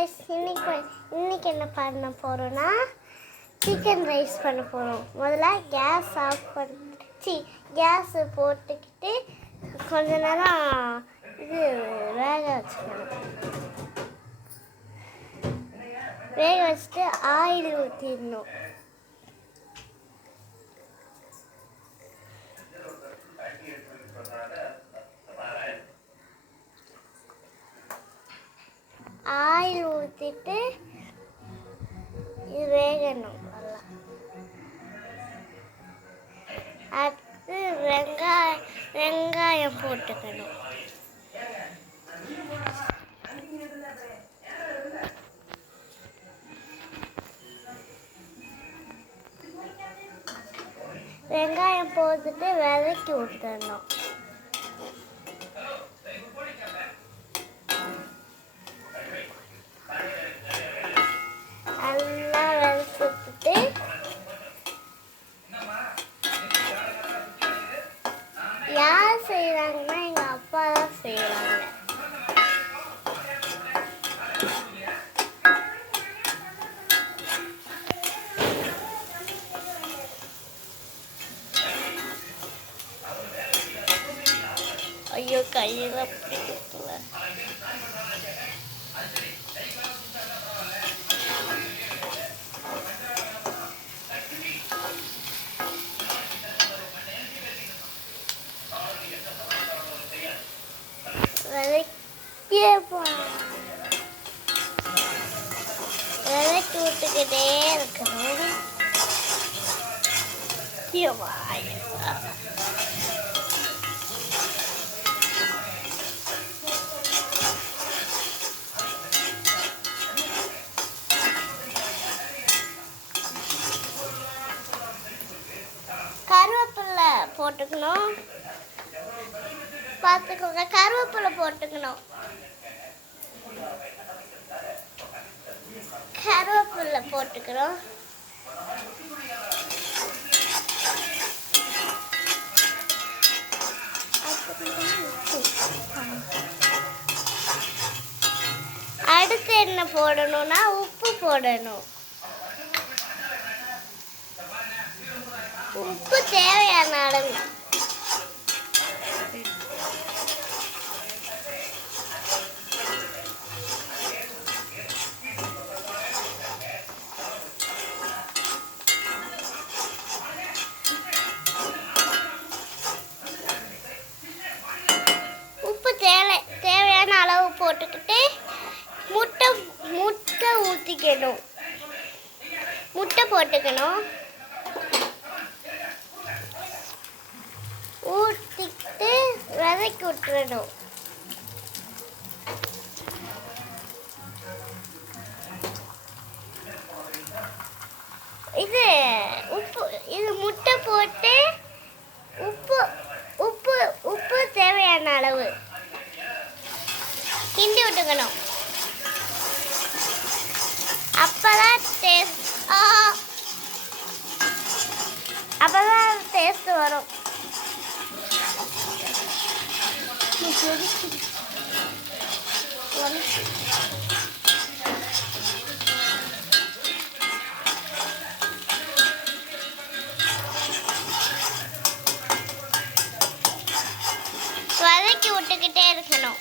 guys, இன்னைக்கு என்ன பண்ண போறோம்னா சிக்கன் ரைஸ் பண்ண போறோம். முதல்ல கேஸ் போட்டுக்கிட்டு கொஞ்ச நேரம் இது வேக வச்சுட்டு ஆயில் ஊற்றிடணும். ஆயில் ஊற்றிட்டு இது வேகணும். அடுத்து வெங்காயம் போட்டுக்கணும். வெங்காயம் போட்டுட்டு வதக்கி விட்டுறணும். நல்லா வதக்கிட்டு யார் செய்கிறாங்கன்னா எங்கள் அப்பா தான் செய்கிறாங்க. ஐயோ கையில் பிடிக்கல. விளக்கி விட்டுக்கிட்டே இருக்கணும். கருவேப்பிலை போட்டுக்கணும். பார்த்துக்கோங்க, கருவேப்பிலை போட்டுக்கணும். கருவேப்பிலை போட்டுக்கிறோம். அடுத்து என்ன போடணும்னா உப்பு போடணும். உப்பு தேவையான அளவு. தேவையான அளவு போட்டுக்கிட்டு முட்டை ஊற்றிக்கணும். முட்டை போட்டுக்கணும். ஊற்றிக்கிட்டு வதக்கி விட்டுறணும். இது முட்டை போட்டு உப்பு தேவையான அளவு கிண்டி விட்டுக்கணும். அப்பதான் டேஸ்ட் வரும். வதக்கி விட்டுக்கிட்டே இருக்கணும்.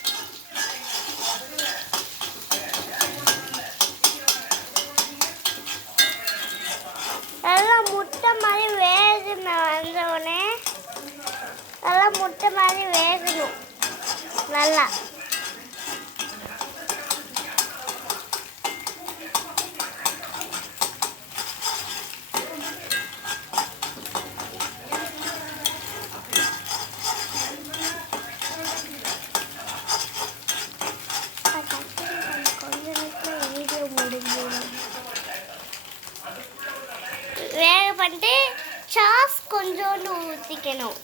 நல்லா முட்டை மாதிரி வந்தவுடனே நல்லா முட்டை மாதிரி வேகணும். நல்லா வேக பண்ணிட்டு சாஸ் கொஞ்சோண்டு ஊற்றிக்கணும்.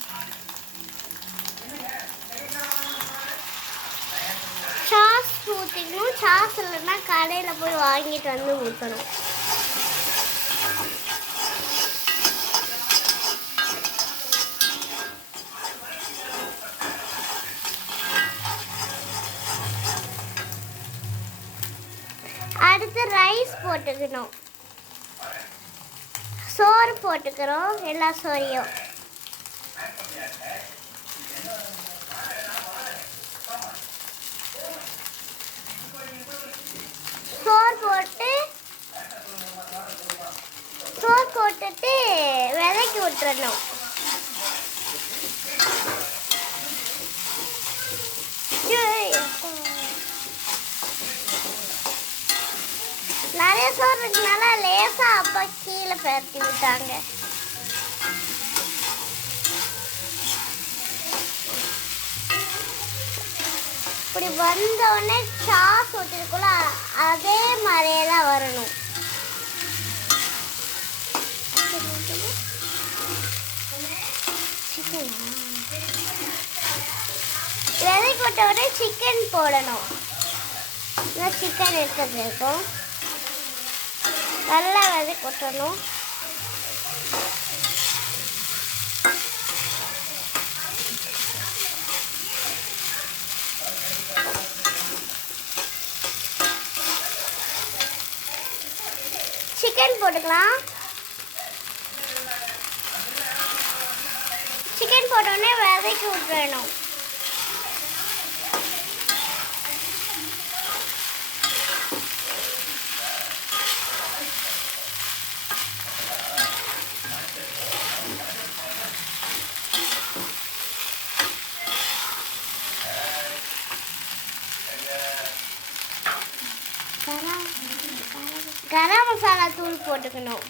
சாஸ் இல்லைன்னா கடையில் போய் வாங்கிட்டு வந்து ஊற்றணும். அடுத்து ரைஸ் போட்டுக்கணும். சோறு போட்டுக்கிறோம், எல்லா சோறையும். சோறு போட்டுட்டு விதைக்கி விட்டுறணும். நிறைய சோறு இருக்கனால லேசா அப்பா கீழே பரட்டி விட்டாங்க. இப்படி வந்தோடனே சாஸ் ஊற்றிருக்குள்ள அதே மாதிரியே தான் வரணும். விதைக்கு விட்ட உடனே சிக்கன் போடணும். சிக்கன் இருக்கிறது இருக்கும், நல்லா விதைக்கு விட்டணும். சிக்கன் போட்டுக்கலாம். சிக்கன் போட்டோடனே விதைக்கு விட்டுறணும். கரம் மசாலா தூள் போட்டுக்கணும்.